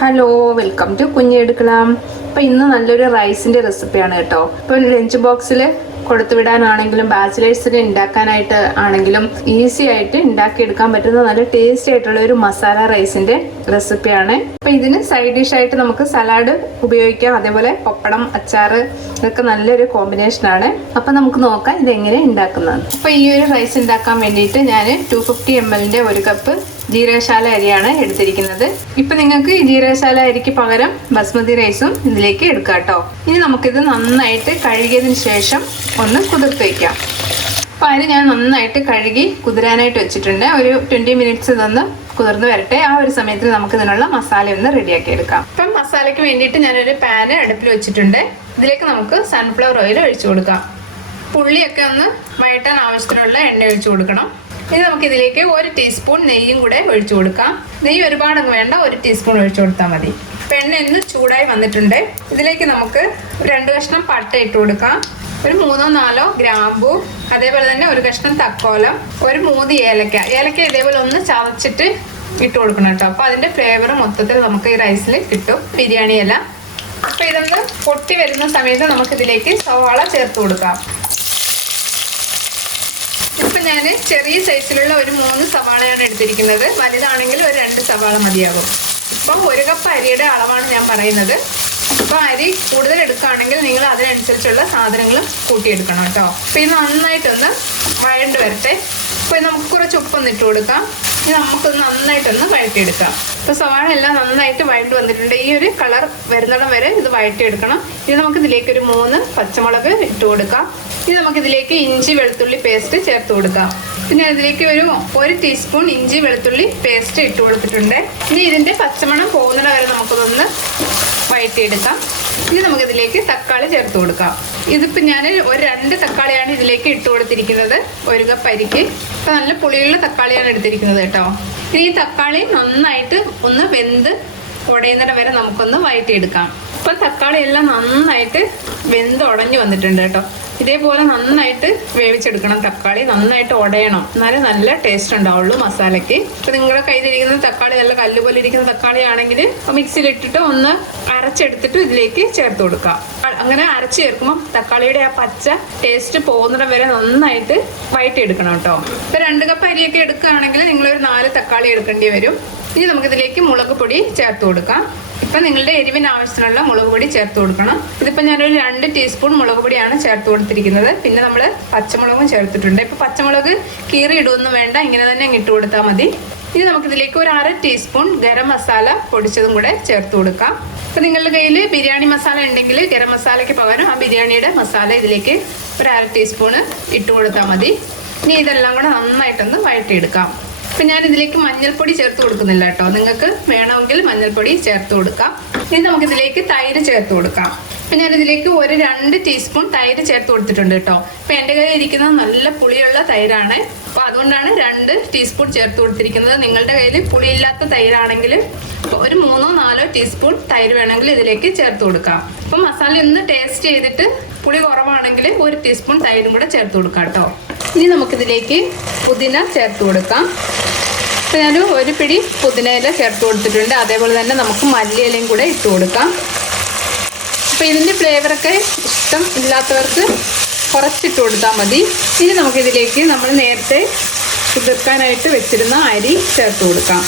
Hello, welcome to കുഞ്ഞെടുക്കണം. അപ്പോൾ ഇന്ന് നല്ലൊരു റൈസിൻ്റെ റെസിപ്പിയാണ് കേട്ടോ. ഇപ്പോൾ ലഞ്ച് ബോക്സിൽ കൊടുത്തുവിടാനാണെങ്കിലും ബാച്ചിലേഴ്സിന് ഉണ്ടാക്കാനായിട്ട് ആണെങ്കിലും ഈസി ആയിട്ട് ഉണ്ടാക്കിയെടുക്കാൻ പറ്റുന്ന നല്ല ടേസ്റ്റി ആയിട്ടുള്ള ഒരു മസാല റൈസിൻ്റെ റെസിപ്പിയാണ്. അപ്പോൾ ഇതിന് സൈഡ് ഡിഷായിട്ട് നമുക്ക് സലാഡ് ഉപയോഗിക്കാം, അതേപോലെ പപ്പടം, അച്ചാറ് ഇതൊക്കെ നല്ലൊരു കോമ്പിനേഷനാണ്. അപ്പോൾ നമുക്ക് നോക്കാം ഇതെങ്ങനെ ഉണ്ടാക്കുന്നത്. അപ്പോൾ ഈ ഒരു റൈസ് ഉണ്ടാക്കാൻ വേണ്ടിയിട്ട് ഞാൻ 250 ml ഒരു കപ്പ് ജീരകശാല അരിയാണ് എടുത്തിരിക്കുന്നത്. ഇപ്പൊ നിങ്ങൾക്ക് ഈ ജീരകശാല അരിക്ക് പകരം ബസ്മതി റൈസും ഇതിലേക്ക് എടുക്കാം കേട്ടോ. ഇനി നമുക്കിത് നന്നായിട്ട് കഴുകിയതിന് ശേഷം ഒന്ന് കുതിർത്ത് വയ്ക്കാം. അപ്പൊ അരി ഞാൻ നന്നായിട്ട് കഴുകി കുതിരാനായിട്ട് വെച്ചിട്ടുണ്ട്. ഒരു 20 minutes ഇതൊന്ന് കുതിർന്ന് വരട്ടെ. ആ ഒരു സമയത്തിൽ നമുക്ക് ഇതിനുള്ള മസാല ഒന്ന് റെഡിയാക്കി എടുക്കാം. ഇപ്പം മസാലയ്ക്ക് വേണ്ടിയിട്ട് ഞാനൊരു പാന് അടുപ്പിൽ വെച്ചിട്ടുണ്ട്. ഇതിലേക്ക് നമുക്ക് സൺഫ്ലവർ ഓയിൽ ഒഴിച്ചു കൊടുക്കാം. പുള്ളിയൊക്കെ ഒന്ന് വഴറ്റാൻ ആവശ്യത്തിനുള്ള എണ്ണ ഒഴിച്ചു കൊടുക്കണം. ഇനി നമുക്ക് ഇതിലേക്ക് 1 ടീസ്പൂൺ നെയ്യും കൂടെ ഒഴിച്ചു കൊടുക്കാം. നെയ്യ് ഒരുപാടൊന്നും വേണ്ട, 1 ടീസ്പൂൺ ഒഴിച്ചു കൊടുത്താൽ മതി. എണ്ണ ഒന്ന് ചൂടായി വന്നിട്ടുണ്ട്. ഇതിലേക്ക് നമുക്ക് 2 കഷ്ണം പട്ട ഇട്ട് കൊടുക്കാം, ഒരു 3-4 ഗ്രാമ്പൂ, അതേപോലെ തന്നെ 1 കഷ്ണം തക്കോലം, ഒരു 3 ഏലക്ക ഇതേപോലെ ഒന്ന് ചതച്ചിട്ട് ഇട്ട് കൊടുക്കണം കേട്ടോ. അപ്പോൾ അതിൻ്റെ ഫ്ലേവർ മൊത്തത്തിൽ നമുക്ക് ഈ റൈസിൽ കിട്ടും, ബിരിയാണി ഇല. അപ്പോൾ ഇതൊന്ന് പൊട്ടി വരുന്ന സമയത്ത് നമുക്കിതിലേക്ക് സവാള ചേർത്ത് കൊടുക്കാം. ഇപ്പം ഞാൻ ചെറിയ സൈസിലുള്ള ഒരു 3 സവാളയാണ് എടുത്തിരിക്കുന്നത്. വലുതാണെങ്കിൽ ഒരു 2 സവാള മതിയാകും. ഇപ്പം 1 കപ്പ് അരിയുടെ അളവാണ് ഞാൻ പറയുന്നത്. അപ്പോൾ അരി കൂടുതൽ എടുക്കുകയാണെങ്കിൽ നിങ്ങൾ അതിനനുസരിച്ചുള്ള സാധനങ്ങളും കൂട്ടിയെടുക്കണം കേട്ടോ. അപ്പോൾ ഇത് നന്നായിട്ടൊന്ന് വഴണ്ട് വരട്ടെ. അപ്പോൾ നമുക്ക് കുറച്ച് ഉപ്പൊന്ന് ഇട്ട് കൊടുക്കാം. ഇനി നമുക്കൊന്ന് നന്നായിട്ടൊന്ന് വഴറ്റിയെടുക്കാം. ഇപ്പോൾ സവാള എല്ലാം നന്നായിട്ട് വഴണ്ട് വന്നിട്ടുണ്ട്. ഈ ഒരു കളർ വരുന്നിടം വരെ ഇത് വഴറ്റിയെടുക്കണം. ഇനി നമുക്ക് ഇതിലേക്ക് ഒരു 3 പച്ചമുളക് ഇട്ട് കൊടുക്കാം. ഇനി നമുക്കിതിലേക്ക് ഇഞ്ചി വെളുത്തുള്ളി പേസ്റ്റ് ചേർത്ത് കൊടുക്കാം. പിന്നെ അതിലേക്ക് ഒരു 1 ടീസ്പൂൺ ഇഞ്ചി വെളുത്തുള്ളി പേസ്റ്റ് ഇട്ട് കൊടുത്തിട്ടുണ്ട്. ഇനി ഇതിൻ്റെ പച്ചമണം പോകുന്നിടം വരെ നമുക്കതൊന്ന് വഴറ്റിയെടുക്കാം. ഇനി നമുക്കിതിലേക്ക് തക്കാളി ചേർത്ത് കൊടുക്കാം. ഇതിപ്പോൾ ഞാൻ ഒരു 2 തക്കാളിയാണ് ഇതിലേക്ക് ഇട്ട് കൊടുത്തിരിക്കുന്നത് 1 കപ്പ് അരിക്ക്. അപ്പോൾ നല്ല പുളിയുള്ള തക്കാളിയാണ് എടുത്തിരിക്കുന്നത് കേട്ടോ. ഇനി ഈ തക്കാളി നന്നായിട്ട് ഒന്ന് വെന്ത് ഉടയുന്നിടം വരെ നമുക്കൊന്ന് വഴറ്റിയെടുക്കാം. ഇപ്പോൾ തക്കാളി എല്ലാം നന്നായിട്ട് വെന്ത് ഉടഞ്ഞു വന്നിട്ടുണ്ട് കേട്ടോ. ഇതേപോലെ നന്നായിട്ട് വേവിച്ചെടുക്കണം. തക്കാളി നന്നായിട്ട് ഉടയണം, എന്നാലേ നല്ല ടേസ്റ്റ് ഉണ്ടാവുള്ളൂ മസാലയ്ക്ക്. ഇപ്പം നിങ്ങളുടെ കയ്യിലിരിക്കുന്ന തക്കാളി നല്ല കല്ലുപോലെ ഇരിക്കുന്ന തക്കാളി ആണെങ്കിൽ മിക്സിയിലിട്ടിട്ട് ഒന്ന് അരച്ചെടുത്തിട്ട് ഇതിലേക്ക് ചേർത്ത് കൊടുക്കാം. അങ്ങനെ അരച്ച് ചേർക്കുമ്പോൾ തക്കാളിയുടെ ആ പച്ച ടേസ്റ്റ് പോകുന്നിടം വരെ നന്നായിട്ട് വഴറ്റിയെടുക്കണം കേട്ടോ. ഇപ്പം 2 കപ്പ് അരിയൊക്കെ എടുക്കുകയാണെങ്കിൽ നിങ്ങളൊരു 4 തക്കാളി എടുക്കേണ്ടി വരും. ഇനി നമുക്കിതിലേക്ക് മുളക് പൊടി ചേർത്ത് കൊടുക്കാം. ഇപ്പം നിങ്ങളുടെ എരിവിന് ആവശ്യത്തിനുള്ള മുളക് പൊടി ചേർത്ത് കൊടുക്കണം. ഇതിപ്പോൾ ഞാനൊരു 2 ടീസ്പൂൺ മുളക് പൊടിയാണ് ചേർത്ത് കൊടുത്തിരിക്കുന്നത്. പിന്നെ നമ്മൾ പച്ചമുളകും ചേർത്തിട്ടുണ്ട്. ഇപ്പോൾ പച്ചമുളക് കീറി ഇടുകയൊന്നും വേണ്ട, ഇങ്ങനെ തന്നെ ഇട്ട് കൊടുത്താൽ മതി. ഇനി നമുക്കിതിലേക്ക് ഒരു 1/2 ടീസ്പൂൺ ഗരം മസാല പൊടിച്ചതും കൂടെ ചേർത്ത് കൊടുക്കാം. അപ്പോൾ നിങ്ങളുടെ കയ്യിൽ ബിരിയാണി മസാല ഉണ്ടെങ്കിൽ ഗരം മസാലയ്ക്ക് പകരം ആ ബിരിയാണിയുടെ മസാല ഇതിലേക്ക് ഒരു 1/2 ടീസ്പൂണ് ഇട്ട് കൊടുത്താൽ മതി. ഇനി ഇതെല്ലാം കൂടെ നന്നായിട്ടൊന്ന് വഴറ്റിയെടുക്കാം. അപ്പം ഞാൻ ഇതിലേക്ക് മഞ്ഞൾപ്പൊടി ചേർത്ത് കൊടുക്കുന്നില്ല കേട്ടോ. നിങ്ങൾക്ക് വേണമെങ്കിൽ മഞ്ഞൾപ്പൊടി ചേർത്ത് കൊടുക്കാം. ഇനി നമുക്കിതിലേക്ക് തൈര് ചേർത്ത് കൊടുക്കാം. അപ്പം ഞാനിതിലേക്ക് ഒരു 2 ടീസ്പൂൺ തൈര് ചേർത്ത് കൊടുത്തിട്ടുണ്ട് കേട്ടോ. അപ്പം എൻ്റെ കയ്യിൽ ഇരിക്കുന്നത് നല്ല പുളിയുള്ള തൈരാണ്. അപ്പോൾ അതുകൊണ്ടാണ് 2 ടീസ്പൂൺ ചേർത്ത് കൊടുത്തിരിക്കുന്നത്. നിങ്ങളുടെ കയ്യിൽ പുളിയില്ലാത്ത തൈരാണെങ്കിൽ ഒരു 3-4 ടീസ്പൂൺ തൈര് വേണമെങ്കിൽ ഇതിലേക്ക് ചേർത്ത് കൊടുക്കാം. അപ്പം മസാല ഒന്ന് ടേസ്റ്റ് ചെയ്തിട്ട് പുളി കുറവാണെങ്കിൽ 1 ടീസ്പൂൺ തൈരും കൂടെ ചേർത്ത് കൊടുക്കാം കേട്ടോ. ഇനി നമുക്കിതിലേക്ക് പുതിന ചേർത്ത് കൊടുക്കാം. അപ്പോൾ ഞാൻ 1 പിടി പുതിനയില ചേർത്ത് കൊടുത്തിട്ടുണ്ട്. അതേപോലെ തന്നെ നമുക്ക് മല്ലിയിലയും കൂടെ ഇട്ട് കൊടുക്കാം. അപ്പോൾ ഇതിൻ്റെ ഫ്ലേവറൊക്കെ ഇഷ്ടം ഇല്ലാത്തവർക്ക് കുറച്ചിട്ട് കൊടുത്താൽ മതി. ഇനി നമുക്കിതിലേക്ക് നമ്മൾ നേരത്തെ കുതിർക്കാനായിട്ട് വെച്ചിരുന്ന അരി ചേർത്ത് കൊടുക്കാം.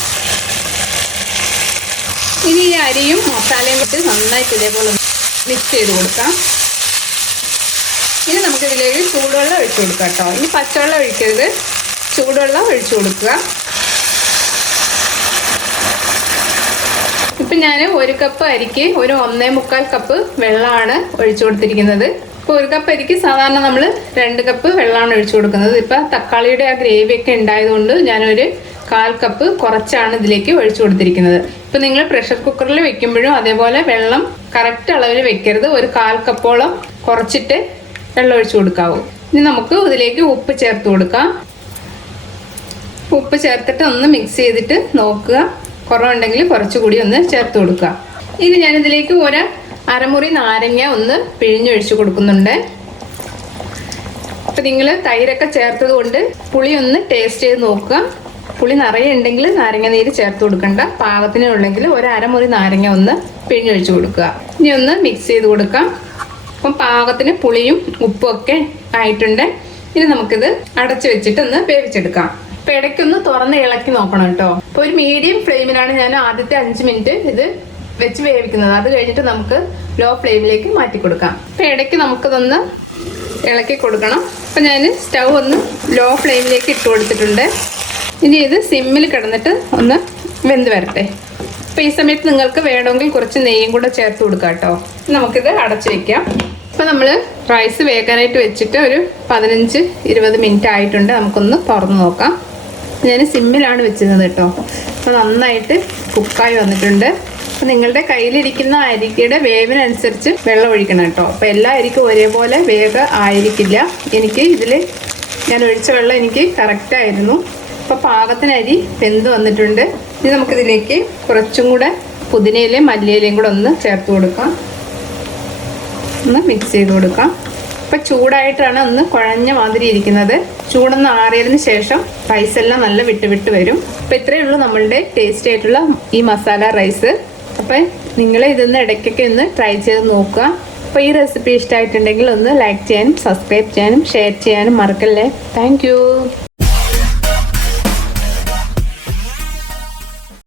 ഇനി ഈ അരിയും മസാലയും കൂട്ടി നന്നായിട്ട് ഇതേപോലെ മിക്സ് ചെയ്ത് കൊടുക്കാം. ഇനി നമുക്കിതിലേക്ക് ചൂടുവെള്ളം ഒഴിച്ചു കൊടുക്കാം കേട്ടോ. ഇനി പച്ചവെള്ളം ഒഴിക്കരുത്, ചൂടുവെള്ളം ഒഴിച്ചു കൊടുക്കുക. ഇപ്പം ഞാൻ 1 കപ്പ് അരിക്ക് ഒരു 1.25 കപ്പ് വെള്ളമാണ് ഒഴിച്ചു കൊടുത്തിരിക്കുന്നത്. ഇപ്പോൾ 1 കപ്പ് അരിക്ക് സാധാരണ നമ്മൾ 2 കപ്പ് വെള്ളമാണ് ഒഴിച്ചു കൊടുക്കുന്നത്. ഇപ്പം തക്കാളിയുടെ ആ ഗ്രേവിയൊക്കെ ഉണ്ടായതുകൊണ്ട് ഞാനൊരു 1/4 കപ്പ് കുറച്ചാണ് ഇതിലേക്ക് ഒഴിച്ചു കൊടുത്തിരിക്കുന്നത്. ഇപ്പം നിങ്ങൾ പ്രഷർ കുക്കറിൽ വെക്കുമ്പോഴും അതേപോലെ വെള്ളം കറക്റ്റ് അളവിൽ വെക്കരുത്. ഒരു 1/4 കപ്പോളം കുറച്ചിട്ട് വെള്ളം ഒഴിച്ചു കൊടുക്കാവൂ. ഇനി നമുക്ക് ഇതിലേക്ക് ഉപ്പ് ചേർത്ത് കൊടുക്കാം. ഉപ്പ് ചേർത്തിട്ട് ഒന്ന് മിക്സ് ചെയ്തിട്ട് നോക്കുക, കുറവുണ്ടെങ്കിൽ കുറച്ചുകൂടി ഒന്ന് ചേർത്ത് കൊടുക്കുക. ഇനി ഞാനിതിലേക്ക് ഒരു അരമുറി നാരങ്ങ ഒന്ന് പിഴിഞ്ഞൊഴിച്ച് കൊടുക്കുന്നുണ്ട്. അപ്പം നിങ്ങൾ തൈരൊക്കെ ചേർത്തത് കൊണ്ട് പുളി ഒന്ന് ടേസ്റ്റ് ചെയ്ത് നോക്കുക. പുളി നിറയെ ഉണ്ടെങ്കിൽ നാരങ്ങ നീര് ചേർത്ത് കൊടുക്കണ്ട. പാകത്തിനുള്ളെങ്കിൽ ഒരു അരമുറി നാരങ്ങ ഒന്ന് പിഴിഞ്ഞൊഴിച്ച് കൊടുക്കുക. ഇനി ഒന്ന് മിക്സ് ചെയ്ത് കൊടുക്കാം. അപ്പം പാകത്തിന് പുളിയും ഉപ്പും ഒക്കെ ആയിട്ടുണ്ട്. ഇനി നമുക്കിത് അടച്ചു വെച്ചിട്ട് ഒന്ന് വേവിച്ചെടുക്കാം. അപ്പൊ ഇടയ്ക്കൊന്ന് തുറന്ന് ഇളക്കി നോക്കണം കേട്ടോ. അപ്പൊ ഒരു മീഡിയം ഫ്ലെയിമിലാണ് ഞാൻ ആദ്യത്തെ 5 മിനിറ്റ് ഇത് വെച്ച് വേവിക്കുന്നത്. അത് കഴിഞ്ഞിട്ട് നമുക്ക് ലോ ഫ്ലെയിമിലേക്ക് മാറ്റി കൊടുക്കാം. അപ്പൊ ഇടയ്ക്ക് നമുക്കിതൊന്ന് ഇളക്കി കൊടുക്കണം. അപ്പൊ ഞാൻ സ്റ്റൗ ഒന്ന് ലോ ഫ്ലെയിമിലേക്ക് ഇട്ട് കൊടുത്തിട്ടുണ്ട്. ഇനി ഇത് സിമ്മിൽ കിടന്നിട്ട് ഒന്ന് വെന്ത് വരട്ടെ. അപ്പൊ ഈ സമയത്ത് നിങ്ങൾക്ക് വേണമെങ്കിൽ കുറച്ച് നെയ്യും കൂടെ ചേർത്ത് കൊടുക്കാം കേട്ടോ. നമുക്കിത് അടച്ചു വെക്കാം. ഇപ്പൊ നമ്മൾ റൈസ് വേകാനായിട്ട് വെച്ചിട്ട് ഒരു 15-20 മിനിറ്റ് ആയിട്ടുണ്ട്. നമുക്കൊന്ന് തുറന്ന് നോക്കാം. ഞാൻ സിമ്മിലാണ് വെച്ചിരുന്നത് കേട്ടോ. അപ്പോൾ നന്നായിട്ട് കുക്കായി വന്നിട്ടുണ്ട്. അപ്പോൾ നിങ്ങളുടെ കയ്യിലിരിക്കുന്ന അരിക്കയുടെ വേവിനനുസരിച്ച് വെള്ളം ഒഴിക്കണം കേട്ടോ. അപ്പോൾ എല്ലാ അരിക്കും ഒരേപോലെ വേഗ ആയിരിക്കില്ല. എനിക്ക് ഇതിൽ ഞാൻ ഒഴിച്ച വെള്ളം എനിക്ക് കറക്റ്റായിരുന്നു. അപ്പോൾ പാകത്തിന് അരി വെന്ത് വന്നിട്ടുണ്ട്. ഇനി നമുക്കിതിലേക്ക് കുറച്ചും കൂടെ പുതിനയിലയും മല്ലിയിലയും കൂടെ ഒന്ന് ചേർത്ത് കൊടുക്കാം. ഒന്ന് മിക്സ് ചെയ്ത് കൊടുക്കാം. അപ്പം ചൂടായിട്ടാണ് ഒന്ന് കുഴഞ്ഞ മാതിരി ഇരിക്കുന്നത്. ചൂടൊന്ന് ആറിയതിന് ശേഷം റൈസ് എല്ലാം നല്ല വിട്ട് വരും. അപ്പം ഇത്രയേ ഉള്ളൂ നമ്മളുടെ ടേസ്റ്റി ആയിട്ടുള്ള ഈ മസാല റൈസ്. അപ്പം നിങ്ങൾ ഇതൊന്ന് ഇടയ്ക്കൊക്കെ ഒന്ന് ട്രൈ ചെയ്ത് നോക്കുക. അപ്പോൾ ഈ റെസിപ്പി ഇഷ്ടമായിട്ടുണ്ടെങ്കിൽ ഒന്ന് ലൈക്ക് ചെയ്യാനും സബ്സ്ക്രൈബ് ചെയ്യാനും ഷെയർ ചെയ്യാനും മറക്കല്ലേ. താങ്ക്